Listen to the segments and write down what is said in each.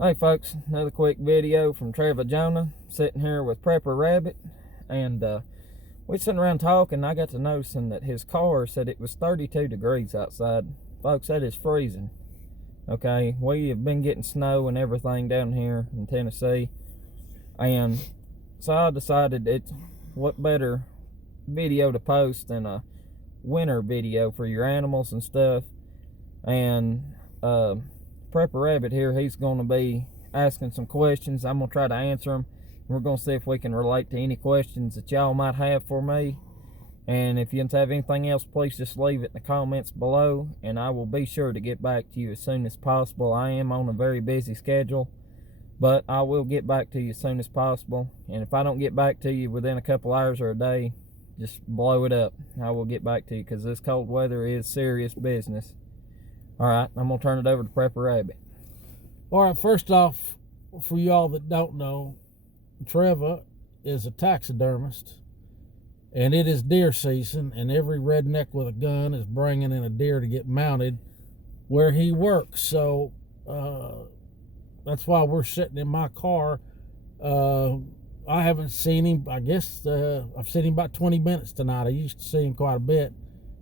Hey folks, another quick video from Trevor Jonah, sitting here with Prepper Rabbit, and we sitting around talking. I got to noticing that his car said it was 32 degrees outside. Folks, that is freezing. Okay, we have been getting snow and everything down here in Tennessee, and so I decided what better video to post than a winter video for your animals and stuff. And Prepper Rabbit here, he's going to be asking some questions. I'm going to try to answer them. We're going to see if we can relate to any questions that y'all might have for me. And if you have anything else, please just leave it in the comments below, and I will be sure to get back to you as soon as possible. I am on a very busy schedule, but I will get back to you as soon as possible. And if I don't get back to you within a couple hours or a day, just blow it up. I will get back to you, because this cold weather is serious business. Alright, I'm going to turn it over to Prepper Rabbit. Alright, first off, for y'all that don't know, Trevor is a taxidermist, and it is deer season, and every redneck with a gun is bringing in a deer to get mounted where he works. So that's why we're sitting in my car. I haven't seen him. I guess I've seen him about 20 minutes tonight. I used to see him quite a bit,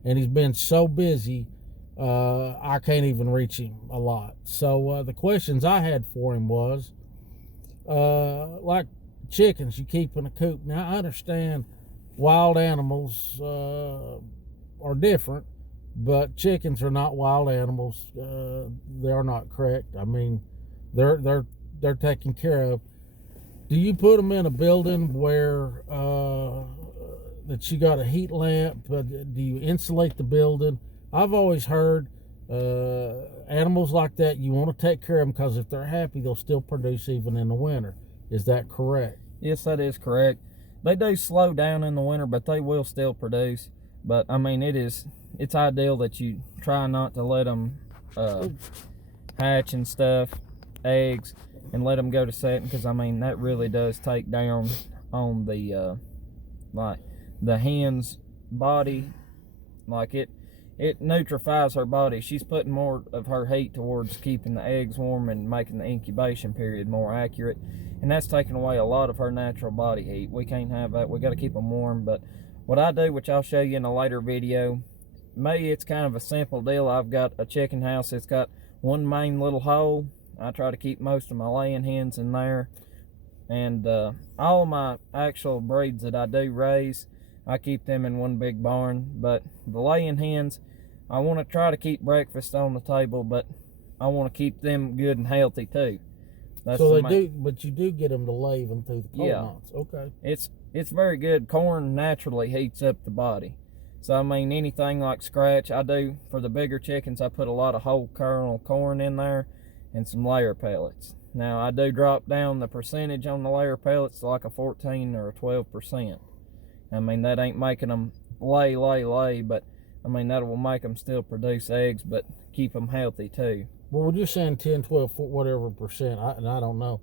and he's been so busy I can't even reach him a lot. So the questions I had for him was like chickens you keep in a coop. Now I understand wild animals are different, but chickens are not wild animals. They are not, correct? I mean, they're taken care of. Do you put them in a building where that you got a heat lamp? Do you insulate the building? I've always heard animals like that, you want to take care of them, because if they're happy, they'll still produce even in the winter. Is that correct? Yes, that is correct. They do slow down in the winter, but they will still produce. But I mean, it's ideal that you try not to let them hatch and stuff, eggs, and let them go to setting, because I mean that really does take down on the like the hen's body. Like it neutralifies her body. She's putting more of her heat towards keeping the eggs warm and making the incubation period more accurate, and that's taking away a lot of her natural body heat. We can't have that. We got to keep them warm. But what I do, which I'll show you in a later video, maybe it's kind of a simple deal. I've got a chicken house. It's got one main little hole. I try to keep most of my laying hens in there, and all of my actual breeds that I do raise, I keep them in one big barn. But the laying hens, I want to try to keep breakfast on the table, but I want to keep them good and healthy too. That's so they do, but you do get them to lay even through the cold months. Okay. It's very good. Corn naturally heats up the body. So I mean, anything like scratch, I do for the bigger chickens. I put a lot of whole kernel corn in there and some layer pellets. Now I do drop down the percentage on the layer pellets to like a 14 or a 12%. I mean, that ain't making them lay, but I mean, that will make them still produce eggs, but keep them healthy too. Well, when you're saying 10, 12, whatever percent, and I don't know,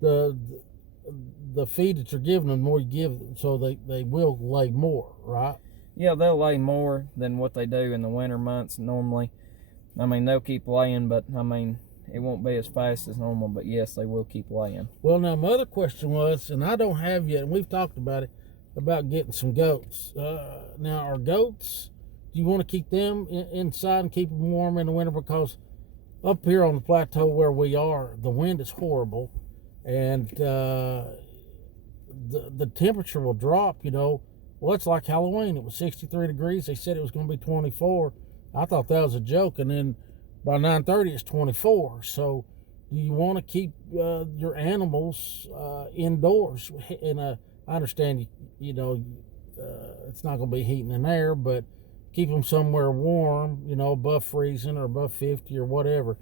the feed that you're giving them, the more you give them, so they will lay more, right? Yeah, they'll lay more than what they do in the winter months normally. I mean, they'll keep laying, but I mean, it won't be as fast as normal, but yes, they will keep laying. Well, now my other question was, and I don't have yet, and we've talked about it, about getting some goats. Now, are goats, do you want to keep them inside and keep them warm in the winter? Because up here on the plateau where we are, the wind is horrible, and the temperature will drop, you know. Well, it's like Halloween. It was 63 degrees. They said it was going to be 24. I thought that was a joke, and then by 9:30 it's 24. So do you want to keep your animals indoors in a, I understand you know it's not going to be heating in there, but keep them somewhere warm, you know, above freezing or above 50 or whatever.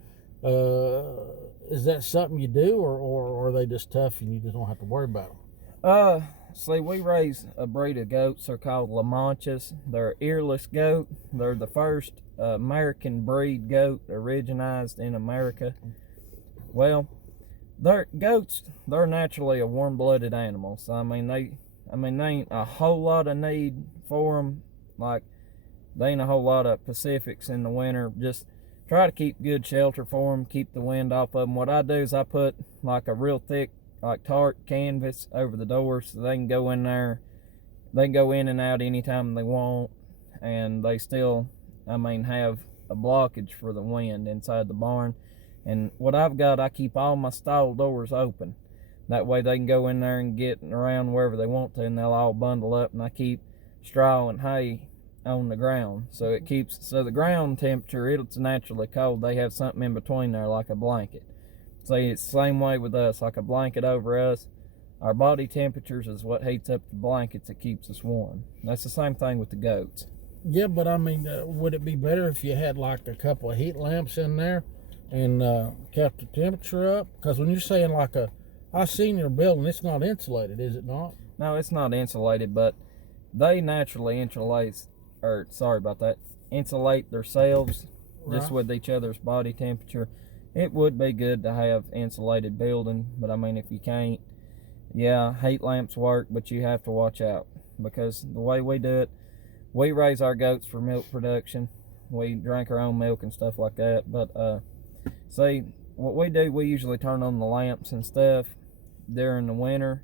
Is that something you do, or are they just tough and you just don't have to worry about them? See, we raise a breed of goats. They're called La Manchas. They're earless goat. They're the first American breed goat originated in America. Well, goats, they're naturally a warm-blooded animal. So I mean, they ain't a whole lot of need for them. Like, there ain't a whole lot of Pacifics in the winter. Just try to keep good shelter for them, keep the wind off of them. What I do is I put like a real thick, like tarp canvas over the door so they can go in there. They can go in and out anytime they want, and they still, have a blockage for the wind inside the barn. And what I've got, I keep all my stall doors open. That way they can go in there and get around wherever they want to, and they'll all bundle up. And I keep straw and hay on the ground, so the ground temperature, it's naturally cold. They have something in between there like a blanket. So it's the same way with us, like a blanket over us. Our body temperatures is what heats up the blankets that keeps us warm. That's the same thing with the goats. Yeah, but would it be better if you had like a couple of heat lamps in there and kept the temperature up? Because when you're saying I seen your building, it's not insulated, is it not? No, it's not insulated, but they naturally insulate themselves just with each other's body temperature. It would be good to have insulated building, but if you can't, yeah, heat lamps work, but you have to watch out, because the way we do it, we raise our goats for milk production. We drink our own milk and stuff like that, but see, what we do, we usually turn on the lamps and stuff during the winter.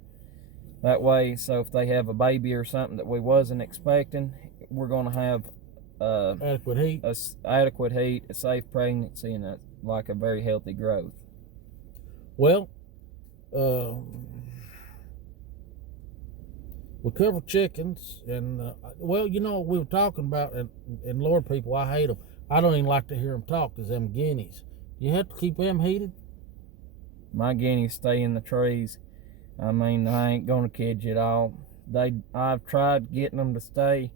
That way, so if they have a baby or something that we wasn't expecting, we're going to have adequate heat, a safe pregnancy, and a very healthy growth. Well, we covered chickens, and we were talking about, and Lord, people, I hate them. I don't even like to hear them talk, is them guineas. You have to keep them heated? My guineas stay in the trees. I ain't gonna kid you at all. I've tried getting them to stay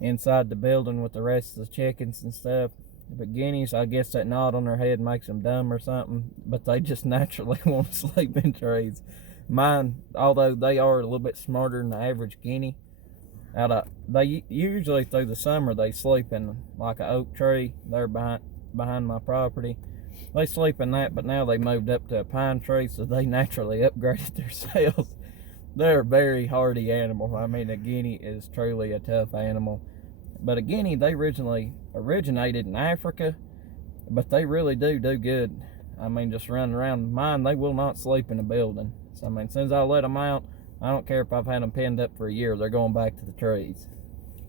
inside the building with the rest of the chickens and stuff. But guineas, I guess that knot on their head makes them dumb or something. But they just naturally want to sleep in trees. Mine, although they are a little bit smarter than the average guinea, they usually through the summer they sleep in like an oak tree there behind my property. They sleep in that, but now they moved up to a pine tree, so they naturally upgraded themselves. They're a very hardy animal. A guinea is truly a tough animal. But a guinea, they originated in Africa, but they really do good. Just running around. Mine, they will not sleep in a building. So, as soon as I let them out, I don't care if I've had them pinned up for a year, they're going back to the trees.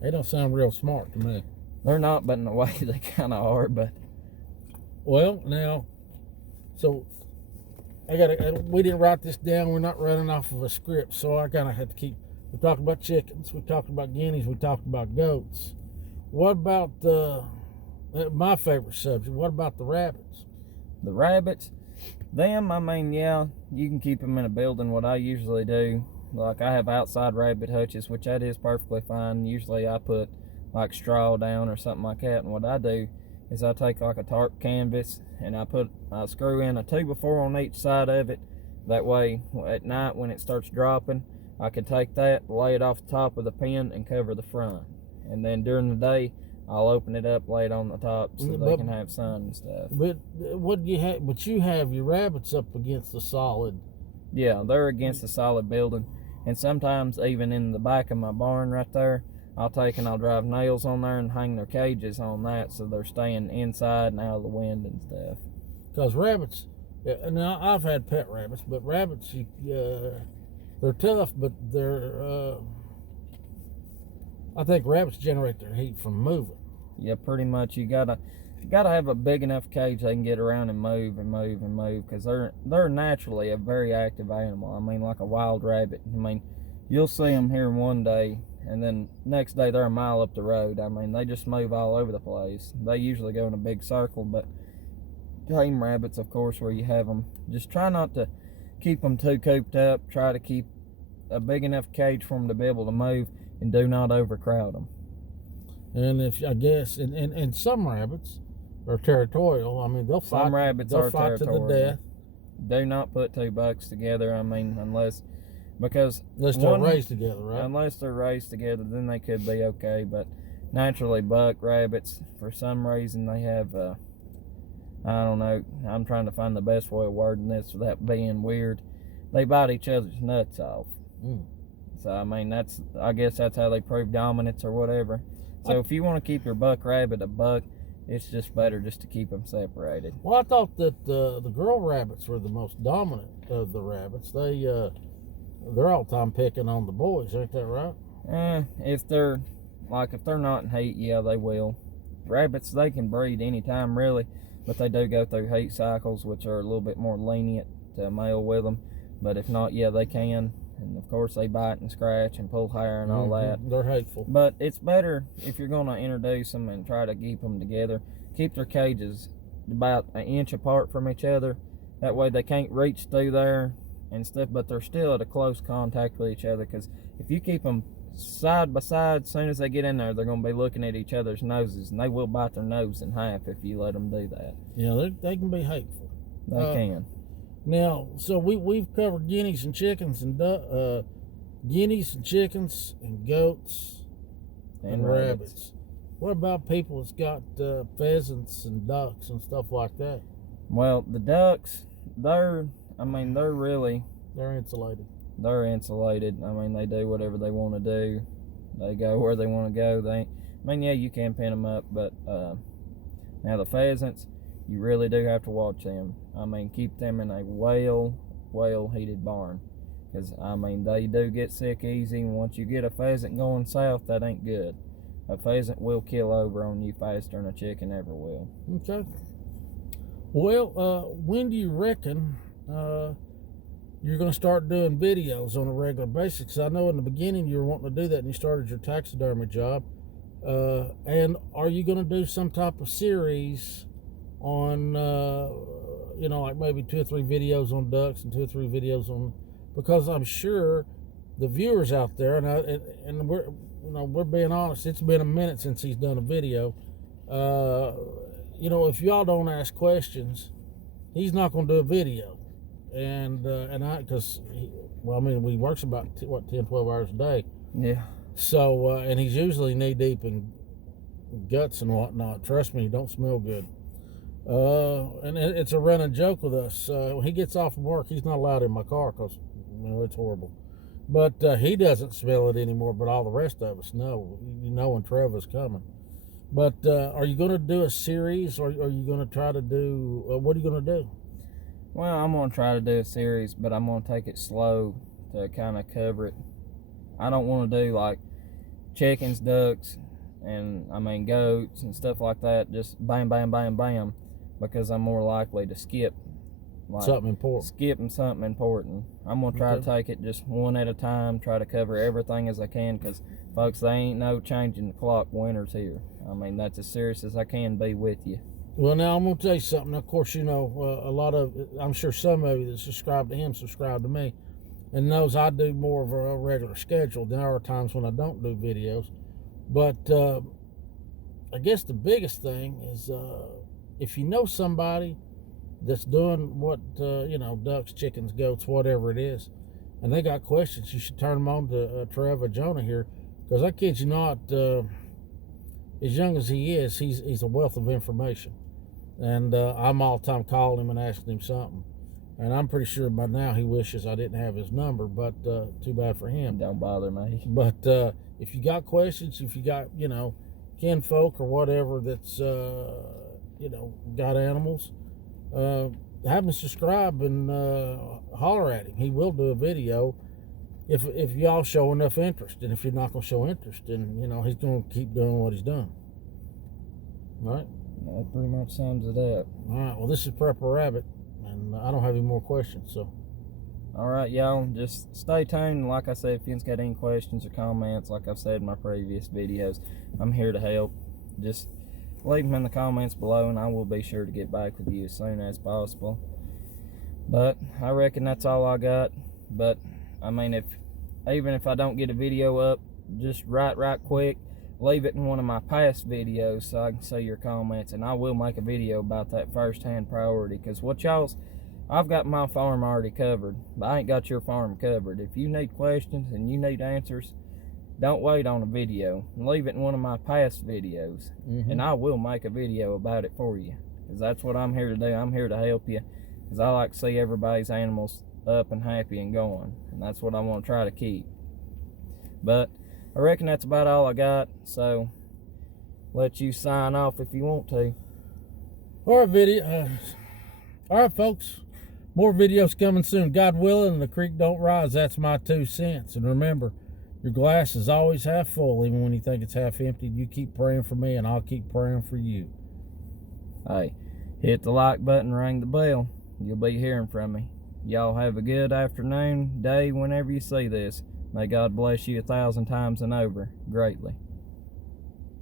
They don't sound real smart to me. They're not, but in a way they kind of are, but... Well, now, so we didn't write this down. We're not running off of a script, so I kind of had to keep. We talked about chickens, we talked about guineas, we talked about goats. What about my favorite subject? What about the rabbits? The rabbits, them, yeah, you can keep them in a building. What I usually do, like I have outside rabbit hutches, which that is perfectly fine. Usually I put like straw down or something like that, and what I do is I take like a tarp canvas and I screw in a 2x4 on each side of it. That way at night when it starts dropping, I can take that, lay it off the top of the pen and cover the front. And then during the day, I'll open it up, lay it on the top so they can have sun and stuff. But what do you have? But you have your rabbits up against the solid. Yeah, they're against the solid building. And sometimes even in the back of my barn right there, I'll drive nails on there and hang their cages on that so they're staying inside and out of the wind and stuff. Because rabbits, now I've had pet rabbits, but rabbits, they're tough, but I think rabbits generate their heat from moving. Yeah, pretty much. You gotta have a big enough cage they can get around and move, because they're naturally a very active animal. Like a wild rabbit. You'll see them here one day, and then next day they're a mile up the road. They just move all over the place. They usually go in a big circle, but tame rabbits, of course, where you have them, just try not to keep them too cooped up. Try to keep a big enough cage for them to be able to move, and do not overcrowd them. And and some rabbits are territorial. they'll fight. Some rabbits are fight territorial. to the death. Do not put two bucks together. Unless they're raised together, right? Unless they're raised together, then they could be okay. But naturally, buck rabbits, for some reason, they have. I don't know. I'm trying to find the best way of wording this without being weird. They bite each other's nuts off. So I guess that's how they prove dominance or whatever. So if you want to keep your buck rabbit a buck, it's just better just to keep them separated. Well, I thought that the girl rabbits were the most dominant of the rabbits. They're all the time picking on the boys, ain't that right? If they're not in heat, yeah, they will. Rabbits, they can breed anytime really, but they do go through heat cycles, which are a little bit more lenient to male with them. But if not, yeah, they can. And of course, they bite and scratch and pull hair and all that. They're hateful. But it's better if you're going to introduce them and try to keep them together. Keep their cages about an inch apart from each other. That way they can't reach through there and stuff, but they're still at a close contact with each other. Because if you keep them side by side, as soon as they get in there, they're going to be looking at each other's noses, and they will bite their nose in half if you let them do that. Yeah, they can be hateful. They can. Now, so we've covered guineas and chickens and guineas and chickens and goats and rabbits. What about people that's got pheasants and ducks and stuff like that? Well, the ducks, they're insulated. They're insulated. I mean, they do whatever they want to do. They go where they want to go. Yeah, you can pin them up, but now the pheasants, you really do have to watch them. I mean, keep them in a well-heated barn. Because, I mean, they do get sick easy. And once you get a pheasant going south, that ain't good. A pheasant will kill over on you faster than a chicken ever will. Okay. Well, when do you reckon you're going to start doing videos on a regular basis? 'Cause I know in the beginning you were wanting to do that and you started your taxidermy job. And are you going to do some type of series on, like maybe 2 or 3 videos on ducks and 2 or 3 videos on, because I'm sure the viewers out there, and we're being honest, it's been a minute since he's done a video. If y'all don't ask questions, he's not going to do a video. Because he works about 10, 12 hours a day. Yeah. So, and he's usually knee deep in guts and whatnot. Trust me, he don't smell good. And it's a running joke with us. When he gets off from work, he's not allowed in my car because it's horrible. But he doesn't smell it anymore, but all the rest of us know. When Trevor's coming. But are you going to do a series, or are you going to try to do, what are you going to do? Well, I'm going to try to do a series, but I'm going to take it slow to kind of cover it. I don't want to do like chickens, ducks, and goats and stuff like that. Just bam, bam, bam, bam, because I'm more likely to skip something important. Skipping something important. I'm going to try to take it just one at a time, try to cover everything as I can, because, folks, they ain't no changing the clock. Winter's here. That's as serious as I can be with you. Well, now I'm going to tell you something. Of course, a lot of, I'm sure some of you that subscribe to him subscribe to me and knows I do more of a regular schedule. There are times when I don't do videos. But I guess the biggest thing is if you know somebody that's doing what, ducks, chickens, goats, whatever it is, and they got questions, you should turn them on to Trevor Jonah here, because I kid you not, as young as he is, he's a wealth of information. And I'm all the time calling him and asking him something. And I'm pretty sure by now he wishes I didn't have his number, but too bad for him. Don't bother me. But if you got questions, if you got, kinfolk or whatever that's, got animals, have him subscribe and holler at him. He will do a video if y'all show enough interest. And if you're not going to show interest, then, he's going to keep doing what he's done. All right? That pretty much sums it up. All right. Well, this is Prepper Rabbit, and I don't have any more questions, so. All right, y'all. Just stay tuned. Like I said, if you've got any questions or comments, like I've said in my previous videos, I'm here to help. Just leave them in the comments below, and I will be sure to get back with you as soon as possible. But I reckon that's all I got. But even if I don't get a video up, just right quick, leave it in one of my past videos so I can see your comments, and I will make a video about that first-hand priority, because I've got my farm already covered, but I ain't got your farm covered. If you need questions and you need answers, don't wait on a video. Leave it in one of my past videos, and I will make a video about it for you, because that's what I'm here to do. I'm here to help you, because I like to see everybody's animals up and happy and going, and that's what I want to try to keep. But I reckon that's about all I got, so let you sign off if you want to. All right, folks. More videos coming soon. God willing, and the creek don't rise. That's my 2 cents. And remember, your glass is always half full, even when you think it's half empty. You keep praying for me, and I'll keep praying for you. Hey, hit the like button, ring the bell. You'll be hearing from me. Y'all have a good afternoon, day, whenever you see this. May God bless you 1,000 times and over greatly.